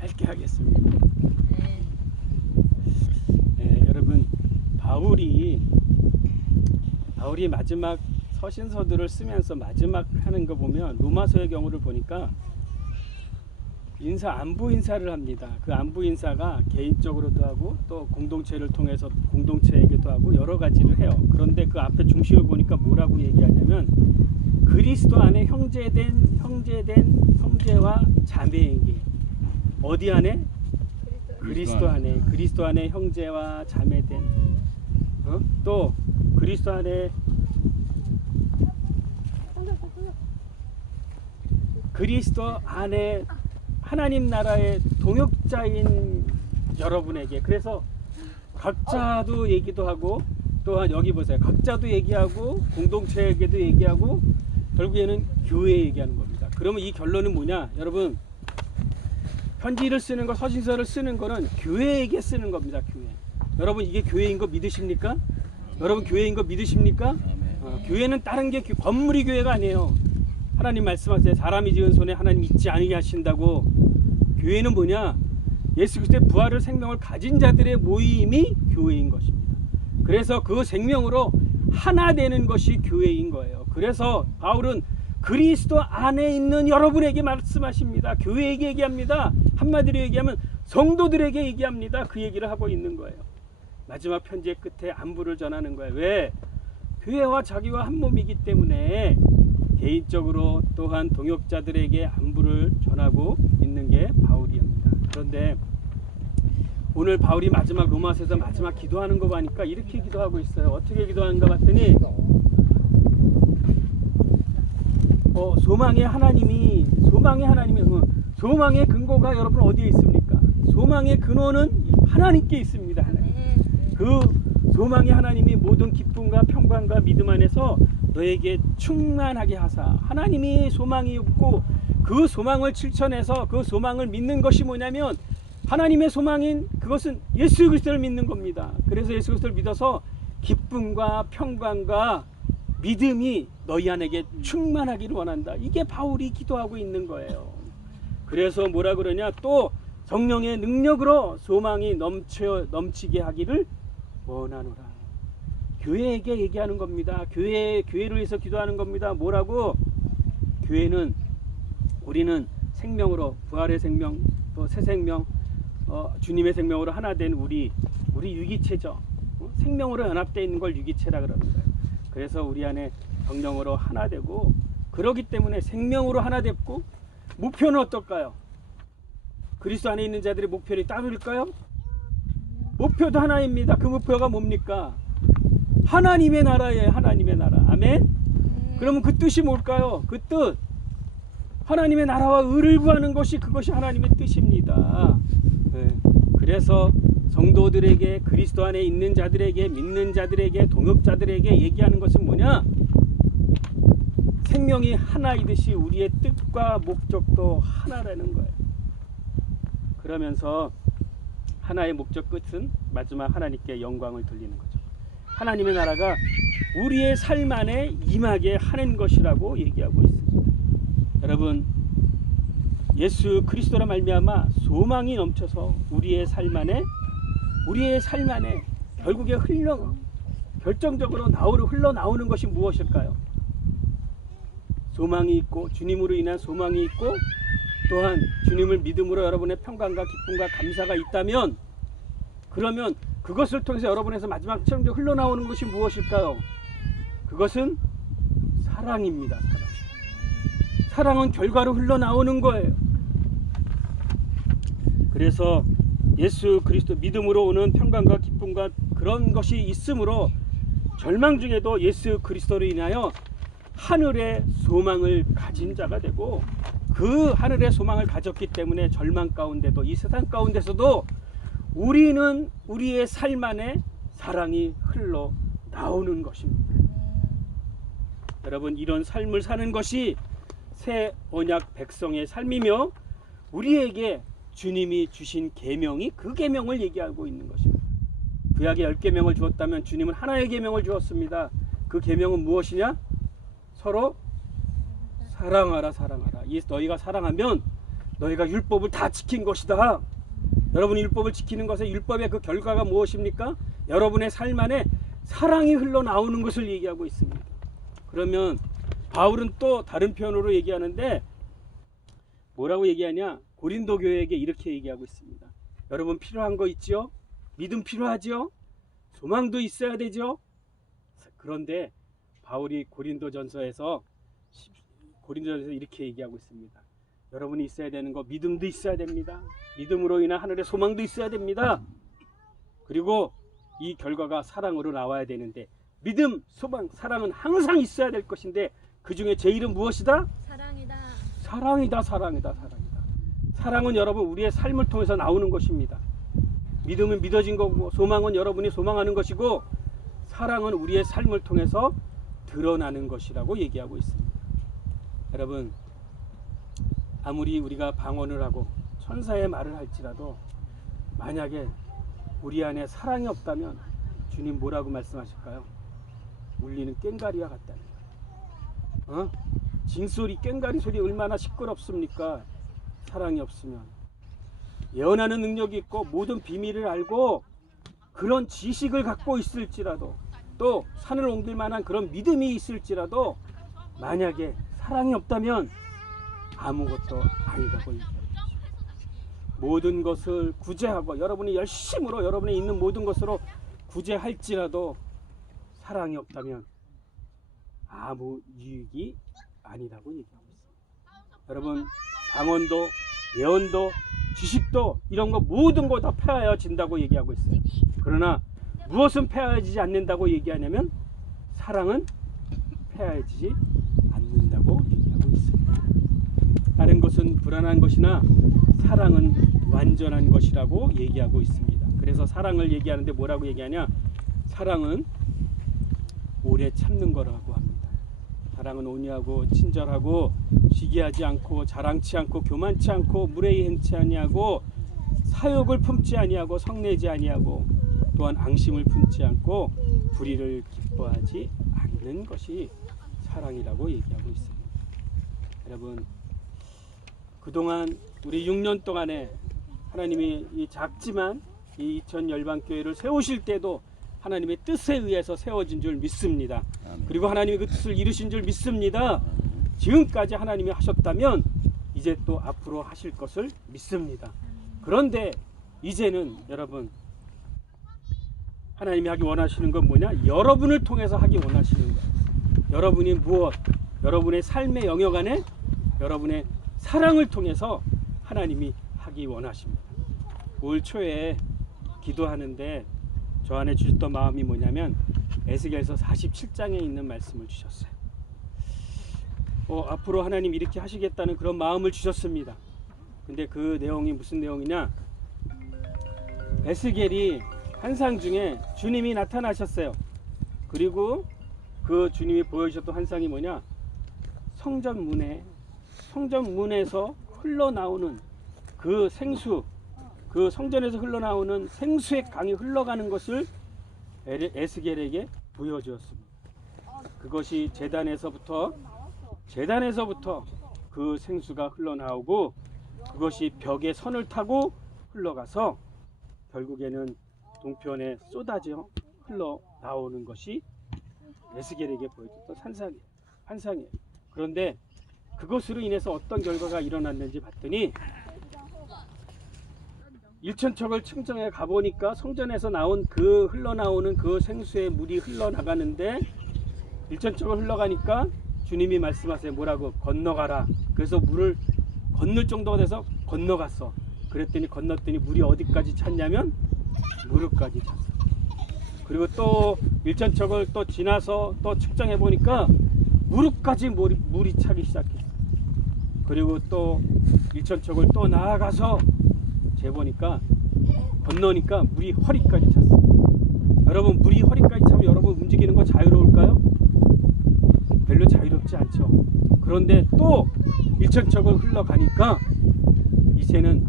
짧게 하겠습니다. 여러분, 바울이 마지막 서신서들을 쓰면서 마지막 하는 거 보면 로마서의 경우를 보니까 안부 인사를 합니다. 그 안부 인사가 개인적으로도 하고 또 공동체를 통해서 공동체에게도 하고 여러 가지를 해요. 그런데 그 앞에 중심을 보니까 뭐라고 얘기하냐면 그리스도 안에 형제된 형제와 자매에게, 어디 안에? 그리스도 안에 형제와 자매된, 또 그리스도 안에 하나님 나라의 동역자인 여러분에게. 그래서 각자도 얘기도 하고, 또한 여기 보세요, 각자도 얘기하고 공동체에게도 얘기하고 결국에는 교회에 얘기하는 겁니다. 그러면 이 결론은 뭐냐? 여러분, 편지를 쓰는 거, 서신서를 쓰는 거는 교회에게 쓰는 겁니다. 교회. 여러분, 이게 교회인 거 믿으십니까? 여러분, 교회인 거 믿으십니까? 교회는 다른 게 건물이 교회가 아니에요. 하나님 말씀하세요. 사람이 지은 손에 하나님 잊지 않게 하신다고. 교회는 뭐냐? 예수 그리스도의 부활을 생명을 가진 자들의 모임이 교회인 것입니다. 그래서 그 생명으로 하나 되는 것이 교회인 거예요. 그래서 바울은 그리스도 안에 있는 여러분에게 말씀하십니다. 교회에게 얘기합니다. 한마디로 얘기하면 성도들에게 얘기합니다. 그 얘기를 하고 있는 거예요. 마지막 편지의 끝에 안부를 전하는 거예요. 왜? 교회와 자기와 한 몸이기 때문에 개인적으로 또한 동역자들에게 안부를 전하고 있는 게 바울이옵니다. 그런데 오늘 바울이 마지막 로마서에서 마지막 기도하는 거 보니까 이렇게 기도하고 있어요. 어떻게 기도하는가 봤더니 소망의 근거가 여러분 어디에 있습니까? 소망의 근원은 하나님께 있습니다. 하나님. 그 소망의 하나님이 모든 기쁨과 평강과 믿음 안에서 너에게 충만하게 하사, 하나님이 소망이 없고 그 소망을 실천해서 그 소망을 믿는 것이 뭐냐면 하나님의 소망인 그것은 예수 그리스도를 믿는 겁니다. 그래서 예수 그리스도를 믿어서 기쁨과 평강과 믿음이 너희 안에게 충만하기를 원한다. 이게 바울이 기도하고 있는 거예요. 그래서 뭐라 그러냐? 또 성령의 능력으로 소망이 넘치게 하기를 원하노라. 교회에게 얘기하는 겁니다. 교회를 위해서 기도하는 겁니다. 뭐라고? 우리는 생명으로, 부활의 생명, 또 새 생명, 주님의 생명으로 하나 된 우리 유기체죠. 생명으로 연합되어 있는 걸 유기체라 그러는 거예요. 그래서 우리 안에 성령으로 하나 되고, 그러기 때문에 생명으로 하나 됐고, 목표는 어떨까요? 그리스도 안에 있는 자들의 목표를 따를까요? 목표도 하나입니다. 그 목표가 뭡니까? 하나님의 나라예요. 하나님의 나라. 아멘. 그러면 그 뜻이 뭘까요? 그 뜻, 하나님의 나라와 의를 구하는 것이, 그것이 하나님의 뜻입니다. 그래서 성도들에게, 그리스도 안에 있는 자들에게, 믿는 자들에게, 동역자들에게 얘기하는 것은 뭐냐? 생명이 하나이듯이 우리의 뜻과 목적도 하나라는 거예요. 그러면서 하나의 목적 끝은 마지막 하나님께 영광을 돌리는 거죠. 하나님의 나라가 우리의 삶 안에 임하게 하는 것이라고 얘기하고 있습니다. 여러분, 예수 그리스도라 말미암아 소망이 넘쳐서 우리의 삶 안에 결국에 결정적으로 흘러나오는 것이 무엇일까요? 소망이 있고, 주님으로 인한 소망이 있고, 또한 주님을 믿음으로 여러분의 평강과 기쁨과 감사가 있다면, 그러면 그것을 통해서 여러분에서 마지막 최종적으로 흘러나오는 것이 무엇일까요? 그것은 사랑입니다. 사랑은 결과로 흘러나오는 거예요. 그래서 예수 그리스도 믿음으로 오는 평강과 기쁨과 그런 것이 있으므로 절망 중에도 예수 그리스도로 인하여 하늘의 소망을 가진 자가 되고, 그 하늘의 소망을 가졌기 때문에 절망 가운데도, 이 세상 가운데서도 우리는 우리의 삶 안에 사랑이 흘러나오는 것입니다. 여러분, 이런 삶을 사는 것이 새 언약 백성의 삶이며, 우리에게 주님이 주신 계명이 그 계명을 얘기하고 있는 것입니다. 구약에 10계명을 주었다면 주님은 하나의 계명을 주었습니다. 그 계명은 무엇이냐? 서로 사랑하라. 너희가 사랑하면 너희가 율법을 다 지킨 것이다. 여러분이 율법을 지키는 것에 율법의 그 결과가 무엇입니까? 여러분의 삶 안에 사랑이 흘러나오는 것을 얘기하고 있습니다. 그러면 바울은 또 다른 표현으로 얘기하는데 뭐라고 얘기하냐? 고린도 교회에게 이렇게 얘기하고 있습니다. 여러분 필요한 거 있죠? 믿음 필요하죠? 소망도 있어야 되죠? 그런데 바울이 고린도전서에서 이렇게 얘기하고 있습니다. 여러분이 있어야 되는 거 믿음도 있어야 됩니다. 믿음으로 인한 하늘의 소망도 있어야 됩니다. 그리고 이 결과가 사랑으로 나와야 되는데 믿음, 소망, 사랑은 항상 있어야 될 것인데 그 중에 제일은 무엇이다? 사랑이다. 사랑이다. 사랑은 여러분 우리의 삶을 통해서 나오는 것입니다. 믿음은 믿어진 거고 소망은 여러분이 소망하는 것이고 사랑은 우리의 삶을 통해서 드러나는 것이라고 얘기하고 있습니다. 여러분 아무리 우리가 방언을 하고 천사의 말을 할지라도 만약에 우리 안에 사랑이 없다면 주님 뭐라고 말씀하실까요? 울리는 꽹과리와 같다는 거예요. 징소리, 꽹과리 소리 얼마나 시끄럽습니까? 사랑이 없으면. 예언하는 능력이 있고 모든 비밀을 알고 그런 지식을 갖고 있을지라도 또 산을 옮길 만한 그런 믿음이 있을지라도 만약에 사랑이 없다면 아무것도 아니라고 얘기합니다. 모든 것을 구제하고 여러분이 열심으로 여러분이 있는 모든 것으로 구제할지라도 사랑이 없다면 아무 유익이 아니라고 얘기하고 있습니다. 여러분 방언도 예언도 지식도 이런 거 모든 거 다 폐하여진다고 얘기하고 있어요. 그러나 무엇은 폐하여지지 않는다고 얘기하냐면 사랑은 폐하여지지 않는다고 얘기하고 있습니다. 다른 것은 불완한 것이나 사랑은 완전한 것이라고 얘기하고 있습니다. 그래서 사랑을 얘기하는데 뭐라고 얘기하냐? 사랑은 오래 참는 거라고 합니다. 사랑은 온유하고 친절하고 시기하지 않고 자랑치 않고 교만치 않고 무례히 행치 아니하고 사욕을 품지 아니하고 성내지 아니하고 또한 앙심을 품지 않고 불의를 기뻐하지 않는 것이 사랑이라고 얘기하고 있습니다. 여러분 그동안 우리 6년 동안에 하나님이 이 작지만 이 이천 열방교회를 세우실 때도 하나님의 뜻에 의해서 세워진 줄 믿습니다. 그리고 하나님이 그 뜻을 이루신 줄 믿습니다. 지금까지 하나님이 하셨다면 이제 또 앞으로 하실 것을 믿습니다. 그런데 이제는 여러분 하나님이 하기 원하시는 건 뭐냐? 여러분을 통해서 하기 원하시는 거예요. 여러분이 무엇? 여러분의 삶의 영역 안에 여러분의 사랑을 통해서 하나님이 하기 원하십니다. 올 초에 기도하는데 저 안에 주셨던 마음이 뭐냐면 에스겔서 47장에 있는 말씀을 주셨어요. 앞으로 하나님 이렇게 하시겠다는 그런 마음을 주셨습니다. 근데 그 내용이 무슨 내용이냐? 에스겔이 환상 중에 주님이 나타나셨어요. 그리고 그 주님이 보여주셨던 환상이 뭐냐? 성전문에서 흘러나오는 그 생수, 그 성전에서 흘러나오는 생수의 강이 흘러가는 것을 에스겔에게 보여주었습니다. 그것이 제단에서부터 그 생수가 흘러나오고 그것이 벽에 선을 타고 흘러가서 결국에는 동편에 쏟아져 흘러나오는 것이 에스겔에게 보여줬던 환상이에요. 그런데 그것으로 인해서 어떤 결과가 일어났는지 봤더니 일천척을 측정해 가보니까 성전에서 나온 그 흘러나오는 그 생수의 물이 흘러나가는데 일천척을 흘러가니까 주님이 말씀하세요. 뭐라고? 건너가라. 그래서 물을 건널 정도가 돼서 건너갔어. 그랬더니 건넜더니 물이 어디까지 찼냐면 무릎까지 찼어. 그리고 또 일천척을 또 지나서 또 측정해 보니까 무릎까지 물이 차기 시작했어. 그리고 또 일천척을 또 나아가서 재보니까 건너니까 물이 허리까지 찼어. 여러분 물이 허리까지 차면 여러분 움직이는 거 자유로울까요? 별로 자유롭지 않죠. 그런데 또 일천척을 흘러가니까 이제는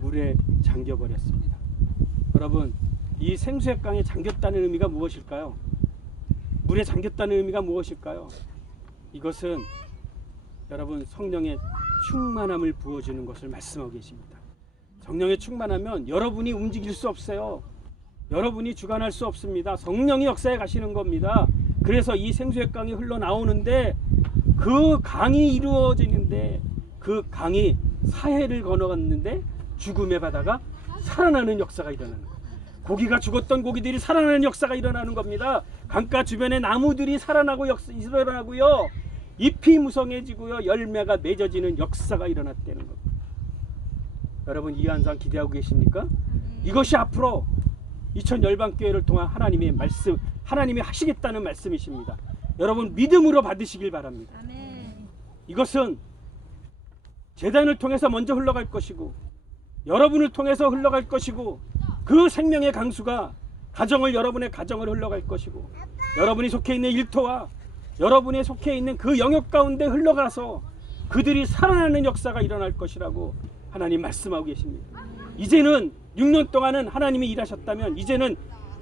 물에 잠겨버렸습니다. 여러분 이 생수의 강에 잠겼다는 의미가 무엇일까요? 물에 잠겼다는 의미가 무엇일까요? 이것은 여러분 성령의 충만함을 부어주는 것을 말씀하고 계십니다. 성령의 충만하면 여러분이 움직일 수 없어요. 여러분이 주관할 수 없습니다. 성령이 역사에 가시는 겁니다. 그래서 이 생수의 강이 흘러나오는데 그 강이 이루어지는데 그 강이 사해를 건너갔는데 죽음의 바다가 살아나는 역사가 일어나는 거예요. 고기가 죽었던 고기들이 살아나는 역사가 일어나는 겁니다. 강가 주변의 나무들이 살아나고 일어나고요. 잎이 무성해지고요. 열매가 맺어지는 역사가 일어났다는 겁니다. 여러분 이 현상 기대하고 계십니까? 이것이 앞으로 2000 열방교회를 통한 하나님의 말씀, 하나님이 하시겠다는 말씀이십니다. 여러분 믿음으로 받으시길 바랍니다. 이것은 제단을 통해서 먼저 흘러갈 것이고 여러분을 통해서 흘러갈 것이고 그 생명의 강수가 여러분의 가정을 흘러갈 것이고 여러분이 속해 있는 일터와 여러분이 속해 있는 그 영역 가운데 흘러가서 그들이 살아나는 역사가 일어날 것이라고 하나님 말씀하고 계십니다. 이제는 6년 동안은 하나님이 일하셨다면 이제는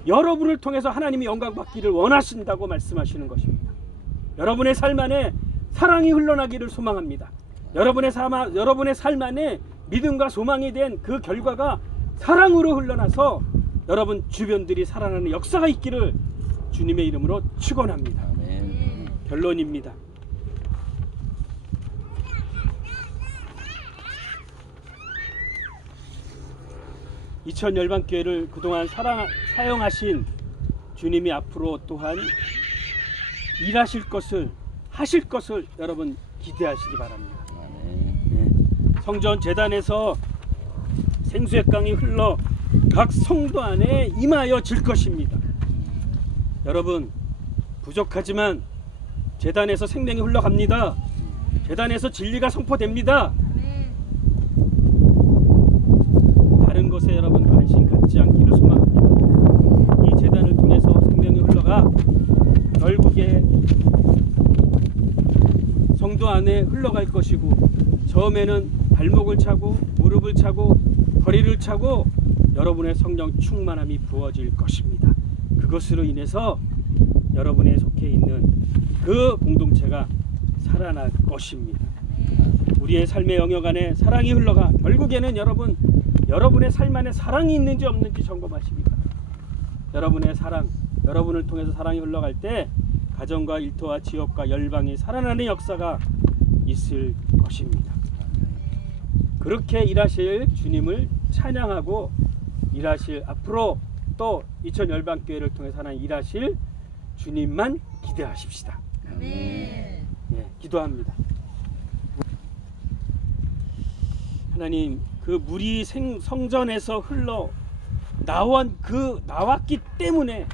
여러분을 통해서 하나님이 영광 받기를 원하신다고 말씀하시는 것입니다. 여러분의 삶 안에 사랑이 흘러나기를 소망합니다. 여러분의 삶 안에 믿음과 소망이 된 그 결과가 사랑으로 흘러나서 여러분 주변들이 살아나는 역사가 있기를 주님의 이름으로 축원합니다. 아멘. 결론입니다. 이천 열방교회를 그동안 사용하신 주님이 앞으로 또한 하실 것을 여러분 기대하시기 바랍니다. 네. 성전 제단에서 생수의 강이 흘러 각 성도 안에 임하여 질 것입니다. 여러분 부족하지만 제단에서 생명이 흘러갑니다. 제단에서 진리가 선포됩니다. 다른 것에 여러분 관심 갖지 않기를 소망합니다. 이 제단을 통해서 생명이 흘러가 결국에 성도 안에 흘러갈 것이고 처음에는 발목을 차고 무릎을 차고 허리를 차고 여러분의 성령 충만함이 부어질 것입니다. 그것으로 인해서 여러분의 속해 있는 그 공동체가 살아날 것입니다. 우리의 삶의 영역 안에 사랑이 흘러가 결국에는 여러분의 삶 안에 사랑이 있는지 없는지 점검하시기 바랍니다. 여러분의 사랑, 여러분을 통해서 사랑이 흘러갈 때 가정과 일터와 지역과 열방이 살아나는 역사가 있을 것입니다. 그렇게 일하실 주님을 찬양하고 일하실 앞으로 또 2000 열방교회를 통해서 하나님 일하실 주님만 기대하십시다. 네, 기도합니다. 하나님 그 물이 성전에서 흘러 나왔기 때문에